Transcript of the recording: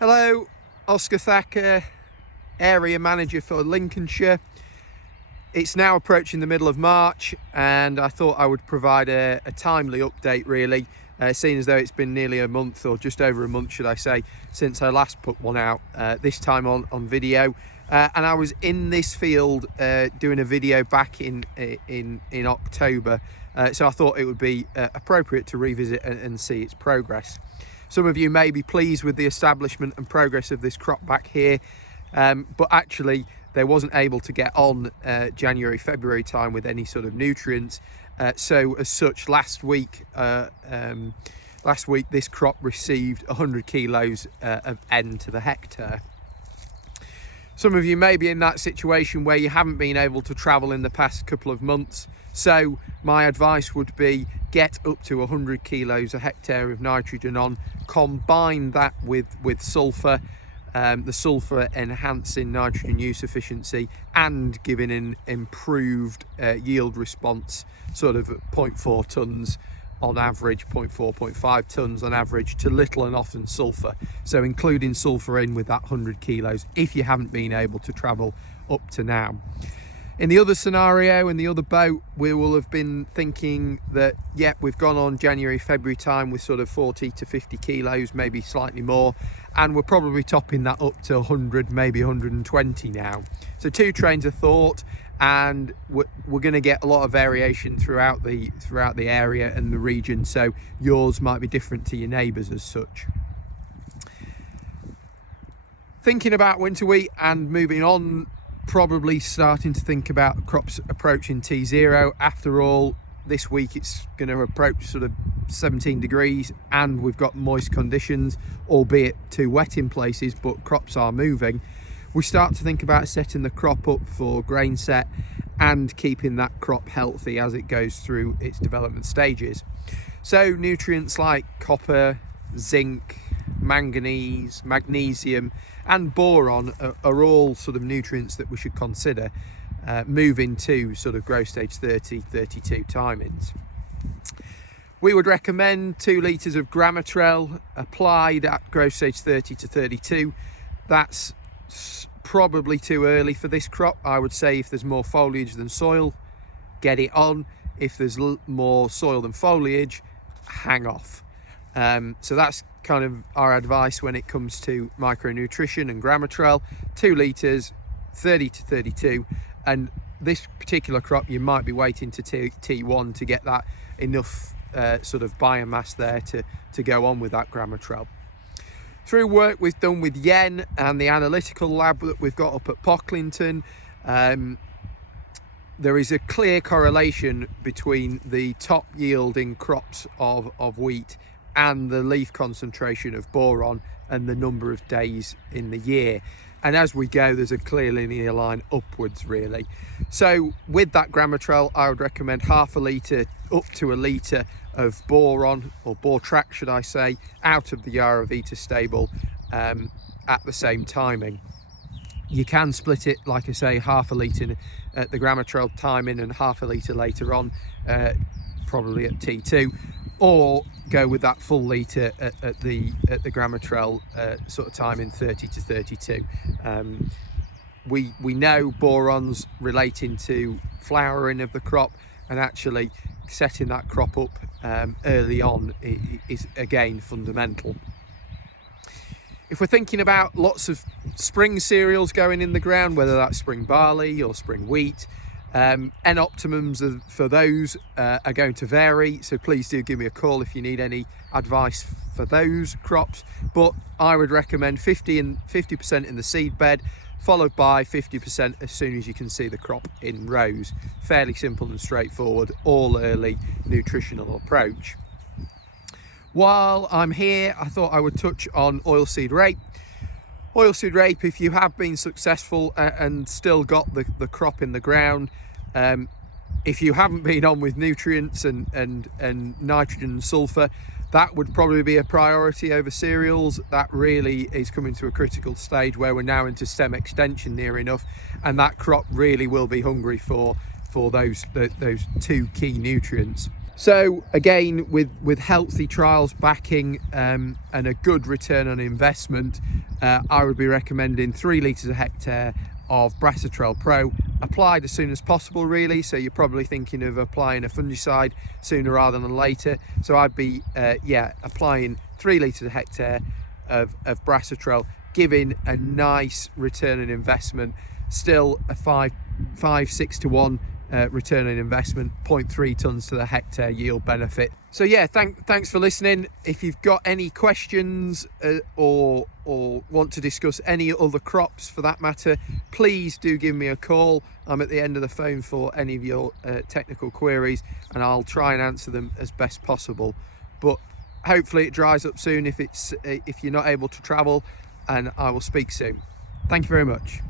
Hello, Oscar Thacker, area manager for Lincolnshire. It's now approaching the middle of March and I thought I would provide a timely update really, seeing as though it's been nearly a month, or just over a month should I say, since I last put one out, this time on video. And I was in this field doing a video back in October, so I thought it would be appropriate to revisit and see its progress. Some of you may be pleased with the establishment and progress of this crop back here, but actually they wasn't able to get on January, February time with any sort of nutrients. So as such, last week this crop received 100 kilos of N to the hectare. Some of you may be in that situation where you haven't been able to travel in the past couple of months. So my advice would be get up to 100 kilos a hectare of nitrogen on, combine that with sulphur, the sulphur enhancing nitrogen use efficiency and giving an improved yield response, sort of 0.4 tonnes on average, 0.5 tonnes on average, to little and often sulphur. So including sulphur in with that 100 kilos if you haven't been able to travel up to now. In the other scenario, in the other boat, we will have been thinking that, yeah, we've gone on January, February time with sort of 40 to 50 kilos, maybe slightly more, and we're probably topping that up to 100, maybe 120 now. So two trains of thought, and we're going to get a lot of variation throughout the area and the region, so yours might be different to your neighbours as such. Thinking about winter wheat and moving on, probably starting to think about crops approaching T0. After all, this week it's going to approach sort of 17 degrees and we've got moist conditions, albeit too wet in places, but crops are moving. We start to think about setting the crop up for grain set and keeping that crop healthy as it goes through its development stages. So nutrients like copper, zinc, manganese, magnesium and boron are all sort of nutrients that we should consider moving to sort of growth stage 30, 32 timings. We would recommend 2 litres of Gramatrel applied at growth stage 30 to 32. That's probably too early for this crop. I would say if there's more foliage than soil, get it on. If there's more soil than foliage, hang off. So that's kind of our advice when it comes to micronutrition and Gramatrel. 2 litres, 30 to 32, and this particular crop you might be waiting to T1 to get that enough sort of biomass there to go on with that Gramatrel. Through work we've done with Yen and the analytical lab that we've got up at Pocklington, there is a clear correlation between the top yielding crops of wheat and the leaf concentration of boron and the number of days in the year. And as we go, there's a clear linear line upwards really. So with that Gramatrel, I would recommend half a litre up to a litre of boron, or Bortrac should I say, out of the Yara Vita stable at the same timing. You can split it, like I say, half a litre at the Gramatrel timing and half a litre later on, probably at T2, or go with that full litre at the Gramatrel sort of timing 30 to 32. We know boron's relating to flowering of the crop, and actually setting that crop up early on is again fundamental. If we're thinking about lots of spring cereals going in the ground, whether that's spring barley or spring wheat, N optimums for those are going to vary, so please do give me a call if you need any advice for those crops. But I would recommend 50% in the seed bed, followed by 50% as soon as you can see the crop in rows. Fairly simple and straightforward, all early nutritional approach. While I'm here, I thought I would touch on oilseed rape. Oilseed rape, if you have been successful and still got the crop in the ground, if you haven't been on with nutrients and nitrogen and sulphur, that would probably be a priority over cereals. That really is coming to a critical stage where we're now into stem extension near enough, and that crop really will be hungry for those 2 key nutrients. So again, with healthy trials backing and a good return on investment, I would be recommending 3 litres a hectare of Brassetrel Pro, applied as soon as possible really. So you're probably thinking of applying a fungicide sooner rather than later. So I'd be applying 3 litres a hectare of Brassetrel, giving a nice return on investment, still a 6 to 1 return on investment, 0.3 tons to the hectare yield benefit. So yeah, thanks for listening. If you've got any questions or want to discuss any other crops for that matter, please do give me a call. I'm at the end of the phone for any of your technical queries, and I'll try and answer them as best possible. But hopefully it dries up soon if you're not able to travel, and I will speak soon. Thank you very much.